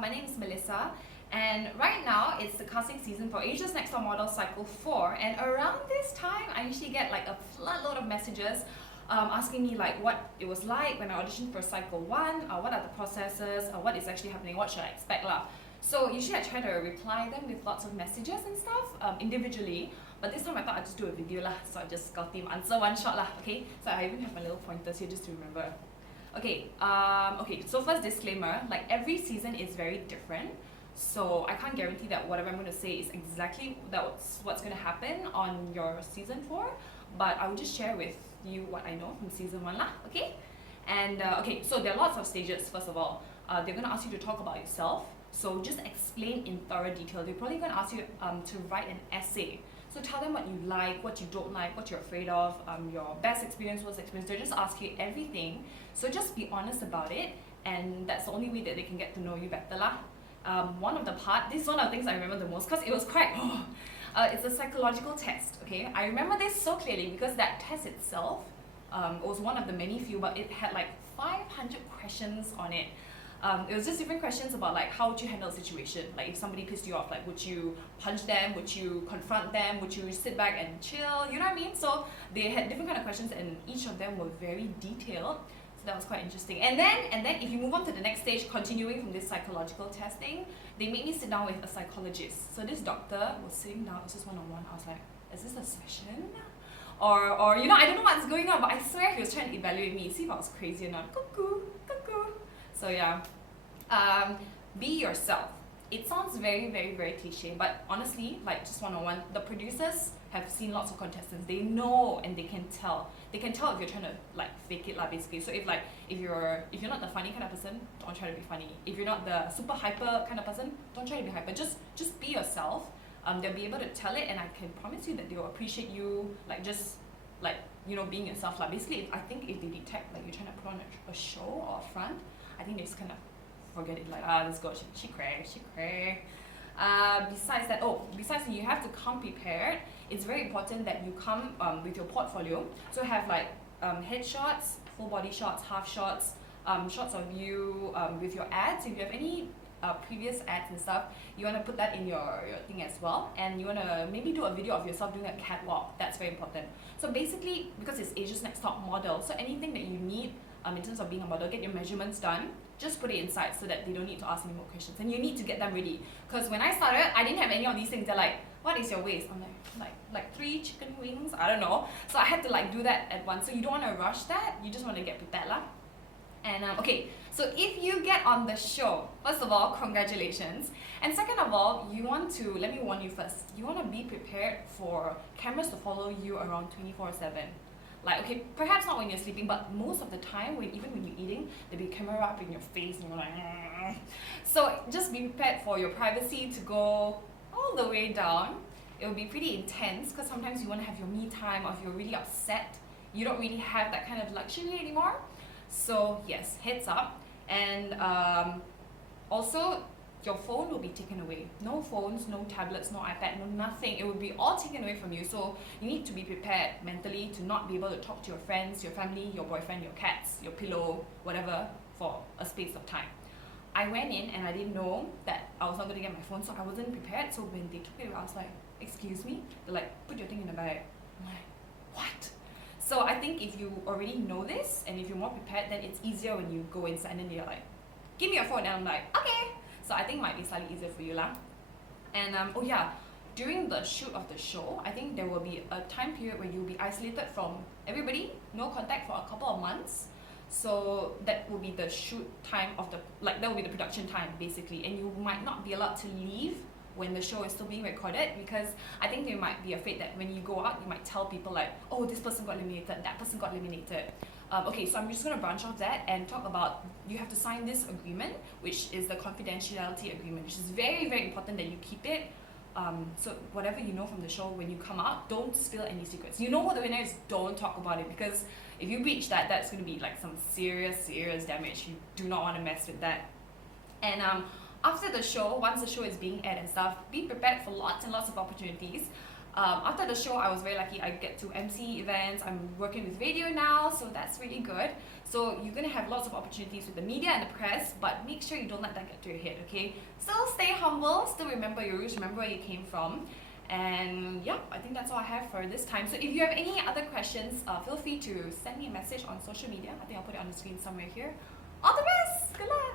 My name is Melissa, and right now it's the casting season for Asia's Next Top Model Cycle 4. And around this time, I usually get like a floodload of messages asking me like what it was like when I auditioned for Cycle 1, what are the processes, what is actually happening, what should I expect lah. So usually I try to reply them with lots of messages and stuff individually. But this time I thought I'd just do a video lah, so I just got them answer one shot lah. Okay, so I even have my little pointers here just to remember. Okay, so first disclaimer, like every season is very different, so I can't guarantee that whatever I'm going to say is exactly what's going to happen on your season 4, but I will just share with you what I know from season 1 lah, okay? And okay, so there are lots of stages. First of all, they're going to ask you to talk about yourself, so just explain in thorough detail. They're probably going to ask you to write an essay. So tell them what you like, what you don't like, what you're afraid of, your best experience, worst experience. They'll just ask you everything. So just be honest about it, and that's the only way that they can get to know you better lah. This is one of the things I remember the most because it was quite, it's a psychological test, okay? I remember this so clearly because that test itself was one of the many few, but it had like 500 questions on it. It was just different questions about like how would you handle a situation, like if somebody pissed you off, like would you punch them, would you confront them, would you sit back and chill, you know what I mean? So they had different kind of questions and each of them were very detailed, so that was quite interesting. And then if you move on to the next stage, continuing from this psychological testing, they made me sit down with a psychologist. So this doctor was sitting down, it was just one-on-one. I was like, is this a session? Or you know, I don't know what's going on, but I swear he was trying to evaluate me, see if I was crazy or not. Cuckoo, cuckoo. So yeah, be yourself. It sounds very, very, very cliche, but honestly, like just one-on-one, the producers have seen lots of contestants. They know and they can tell. They can tell if you're trying to like fake it lah, basically. So if you're not the funny kind of person, don't try to be funny. If you're not the super hyper kind of person, don't try to be hyper. Just be yourself. They'll be able to tell it, and I can promise you that they will appreciate you, like just like, you know, being yourself lah. Basically, I think if they detect like you're trying to put on a show or a front, I think they just kind of forget it, like, this girl, she cray. Besides that, you have to come prepared. It's very important that you come with your portfolio. So have like headshots, full body shots, half shots, shots of you with your ads. If you have any previous ads and stuff, you want to put that in your thing as well. And you want to maybe do a video of yourself doing a catwalk. That's very important. So basically, because it's Asia's Next Top Model, so anything that you need in terms of being a model, get your measurements done, just put it inside so that they don't need to ask any more questions. And you need to get them ready. Because when I started, I didn't have any of these things. They're like, what is your waist? I'm like 3 chicken wings? I don't know. So I had to like do that at once. So you don't want to rush that. You just want to get prepared lah. And okay, so if you get on the show, first of all, congratulations. And second of all, let me warn you first, you want to be prepared for cameras to follow you around 24/7. Like, okay, perhaps not when you're sleeping, but most of the time, even when you're eating, there'll be a camera up in your face and you're like, mm. So just be prepared for your privacy to go all the way down. It will be pretty intense because sometimes you want to have your me time, or if you're really upset, you don't really have that kind of luxury anymore. So yes, heads up. And also, your phone will be taken away. No phones, no tablets, no iPad, no nothing. It will be all taken away from you. So you need to be prepared mentally to not be able to talk to your friends, your family, your boyfriend, your cats, your pillow, whatever, for a space of time. I went in and I didn't know that I was not going to get my phone, so I wasn't prepared. So when they took it, I was like, excuse me? They're like, put your thing in the bag. I'm like, what? So I think if you already know this and if you're more prepared, then it's easier when you go inside and then they're like, give me your phone. And I'm like, okay. So I think it might be slightly easier for you lah. And oh yeah, during the shoot of the show, I think there will be a time period where you'll be isolated from everybody, no contact for a couple of months. So that will be the shoot time of that will be the production time basically. And you might not be allowed to leave when the show is still being recorded, because I think they might be afraid that when you go out, you might tell people like, oh, this person got eliminated, that person got eliminated. Okay, so I'm just going to branch off that and talk about, you have to sign this agreement, which is the confidentiality agreement, which is very, very important that you keep it. So whatever you know from the show, when you come out, don't spill any secrets. You know who the winner is, don't talk about it, because if you breach that, that's going to be like some serious damage. You do not want to mess with that. And after the show, once the show is being aired and stuff, be prepared for lots and lots of opportunities. After the show, I was very lucky. I get to MC events. I'm working with radio now, so that's really good. So you're gonna have lots of opportunities with the media and the press, but make sure you don't let that get to your head, okay? Still stay humble, still remember your roots, remember where you came from. And yeah, I think that's all I have for this time. So if you have any other questions, feel free to send me a message on social media. I think I'll put it on the screen somewhere here. All the best! Good luck!